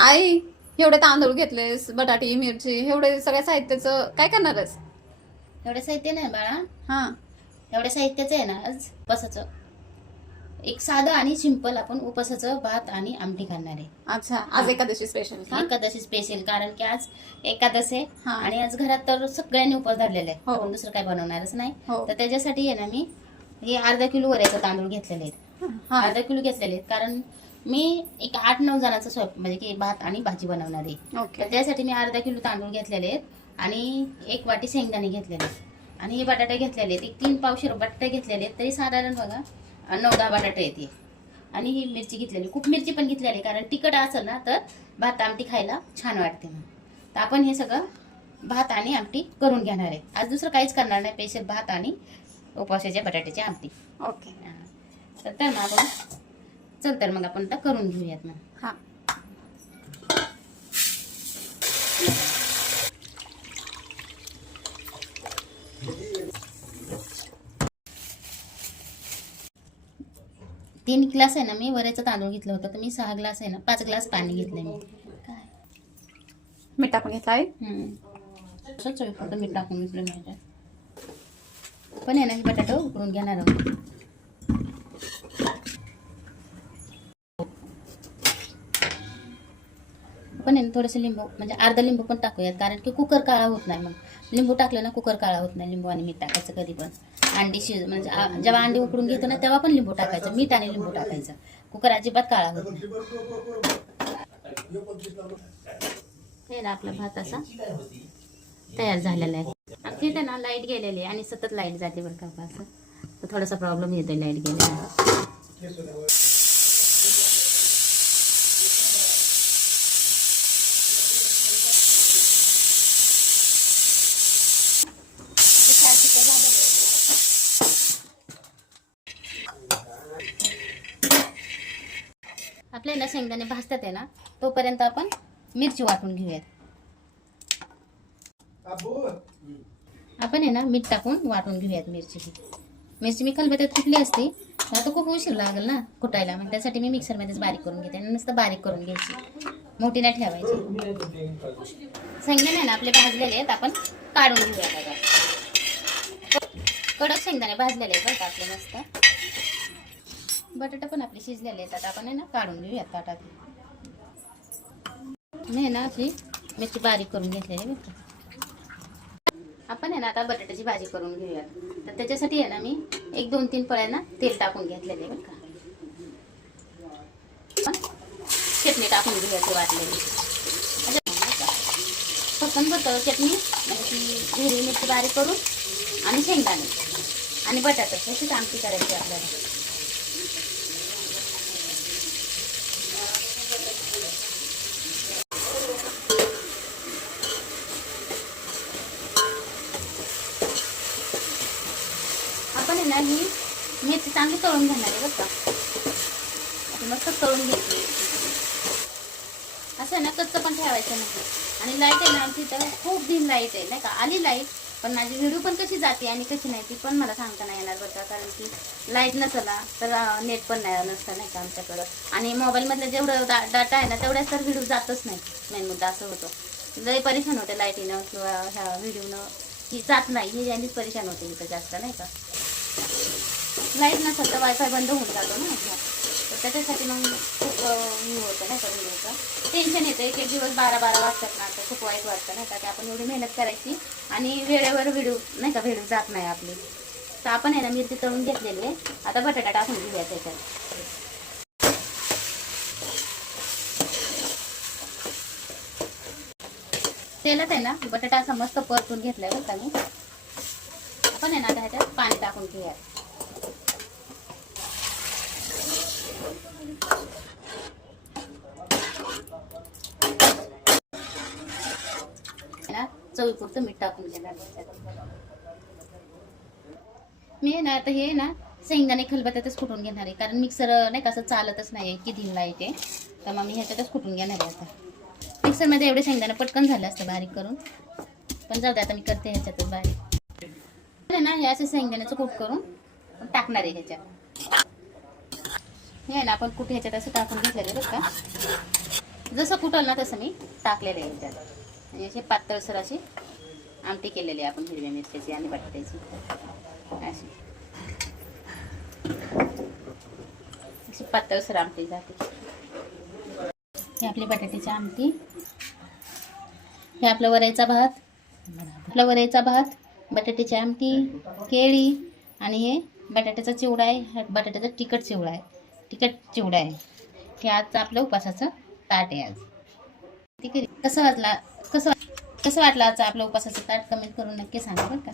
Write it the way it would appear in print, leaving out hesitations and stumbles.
आई, एवढे तांदूळ घेतलेस, बटाटी, मिरची, एवढे सगळ्या साहित्याचं काय करणारच? एवढं साहित्य नाही बाळा. हा. एवढ्या साहित्याचं आहे ना आज उपासाचं एक साधं आणि सिंपल आपण उपासाचं भात आणि आमटी करणार आहे. अच्छा, आज एकादशी स्पेशल. एकादशी स्पेशल, कारण की आज एकादश आहे हा. आणि आज घरात तर सगळ्यांनी उपास धरलेले आहे. हो. आपण दुसरं काय बनवणारच नाही. हो. तर त्याच्यासाठी आहे ना मी हे अर्धा किलो वऱ्याचे तांदूळ घेतलेले आहेत. हा. अर्धा किलो घेतलेले आहेत, कारण मी एक 8-9 जणांचं स्वयंपाक म्हणजे की भात आणि भाजी बनवणार आहे. ओके. तर त्यासाठी मी अर्धा किलो तांदूळ घेतलेले आहेत आणि 1 वाटी शेंगदाणे घेतलेले आहेत आणि हे बटाटे घेतलेले आहेत. 3 पावशेर बटाटे घेतलेले आहेत. तरी साधारण बघा 9-10 बटाटे येते. आणि ही मिरची घेतलेली, खूप मिरची पण घेतलेली, कारण तिखट असेल ना तर भात आमटी खायला छान वाटते म्हणून. तर आपण हे सगळं भात आणि आमटी करून घेणार आहे. आज दुसरं काहीच करणार नाही, स्पेशल भात आणि उपवासाच्या बटाट्याची आमटी. ओके. तर ना आपण चल तर मग आपण आता करून घेऊयात ना. हा. तीन ग्लास आहे ना मी वऱ्याचं तांदूळ घेतलं होतं, तर मी 6 ग्लास आहे ना 5 ग्लास पाणी घेतलं मी. मीठ टाकून घेतला आहे. असं चवीपुरतं मीठ टाकून घेतलं मी. पण आहे ना हे बटाटे उकडून घेणार आहोत. पण आहे ना थोडंसं लिंबू म्हणजे अर्धा लिंबू पण टाकूयात, कारण की कुकर काळा होत नाही. मग लिंबू टाकलं ना कुकर काळा होत नाही. लिंबू आणि मीठ टाकायचं कधी पण. अंडी म्हणजे जेव्हा अंडी उकडून घेतो ना तेव्हा पण लिंबू टाकायचं, मीठ आणि लिंबू टाकायचं. कुकर अजिबात काळा होत नाही. हे ना आपला भात असा तयार झालेला आहे. आणि तिथे ना लाईट गेलेली आहे आणि सतत लाईट जाते बरं का असं, तर थोडासा प्रॉब्लेम येतो लाईट गेलेला. आपले ना शेंगदाणे भाजतात आहे ना, तोपर्यंत आपण मिरची वाटून घेऊयात. आपण आहे ना मीठ टाकून वाटून घेऊयात मिरची मी खलबत्यात कुठली असते, आता खूप उशीर लागेल ना कुटायला, मग त्यासाठी मी मिक्सरमध्येच बारीक करून घेते. आणि नुसतं बारीक करून घ्यायची, मोठी नाही ठेवायची. शेंगदाणे आहे ना आपले भाजलेले आहेत, आपण काढून घेऊयात. आता कडक शेंगदाणे भाजलेले आहेत बरं का आपले मस्त. बटाटा पण आपले शिजलेले आहेत. आता आपण आहे ना काढून घेऊयात ताटात. मी आहे ना अशी मिरची बारीक करून घेतलेली बरं का. आपण आहे ना आता बटाट्याची भाजी करून घेऊयात. तर त्याच्यासाठी आहे ना मी 1-2-3 पळ्या ना तेल टाकून घेतलेले बरं का. चटणी टाकून घेऊयात ते वाटलेली. फक्त चटणी म्हणजे ती हिरवी मिरची बारीक करून आणि शेंगदाणे आणि बटाटा याचीच आमटी करायची आपल्याला. आपण आहे ना ही मिरची चांगली तळून घेणार आहे बरं का. मस्त तळून घ्यायची. असं ना कच्चं पण ठेवायचं नाही. आणि लाईट आहे ना आमची तर खूप दिन लाईट आहे नाही का. आली लाईट, पण माझी व्हिडिओ पण कशी जाते आणि कशी नाही ती पण मला सांगता नाही येणार बरं का. कारण की लाईट नसला तर नेट पण नाही नसतं नाही का आमच्याकडं. आणि मोबाईलमधलं जेवढं डाटा आहे ना तेवढ्याच तर व्हिडिओ जातच नाही. मेन मुद्दा असं होतो. लई परेशान होते लाईटीनं किंवा ह्या व्हिडिओनं की जात नाही, हे यांनीच परेशान होते इथं जास्त नाही का. लाईट नसेल तर वायफाय बंद होऊन जातो ना आपला. तर त्याच्यासाठी मग खूप हे होतं नाही का व्हिडिओचं टेन्शन येतं. एक दिवस 12-12 वाजतात ना, तर खूप वाईट वाटतं नाही का. की आपण एवढी मेहनत करायची आणि वेळेवर व्हिडिओ नाही का व्हिडिओ जात नाही आपली. तर आपण आहे ना मिरची तळून घेतलेली आहे. आता बटाटा टाकून घेऊया त्याच्यात. तेलात आहे ना बटाटा असा मस्त परतून घेतलाय बरं का मी. आपण आहे ना त्याच्यात पाणी टाकून घेऊया. चवीपुरतं मीठ टाकून घेणार. मी आहे ना आता हे ना शेंगदाणे खलबत्यातच कुटून घेणार आहे, कारण मिक्सर नाही का असं चालतच नाही की दिन लाईट आहे. तर मग मी ह्याच्यातच कुटून घेणार आहे. आता मिक्सरमध्ये एवढे शेंगदाणे पटकन झाले असतं बारीक करून, पण जाऊ दे आता मी करते ह्याच्यातच बारीक. ना हे असं शेंगदाण्याचं कूट करून टाकणार आहे ह्याच्यात. हे ना आपण कुठे ह्याच्यात असं टाकून घेतलेलं बरं का. जसं कुटल ना तसं मी टाकलेलं आहे त्यात. आणि असे पातळसर अशी आमटी केलेली आहे आपण हिरव्या मिरच्याची आणि बटाट्याची अशी पातळसर आमटी जाते. हे आपली बटाट्याची आमटी, हे आपलं वरईचा भात, बटाट्याची आमटी, केळी आणि हे बटाट्याचा चिवडा आहे. हा बटाट्याचा तिखट चिवडा आहे. हे आज आपलं उपासाचं ताट आहे आज. ठीक आहे. कसं वाटलं आजचा आपलं उपासाचं ताट कमेंट करून नक्की सांगा बरं का.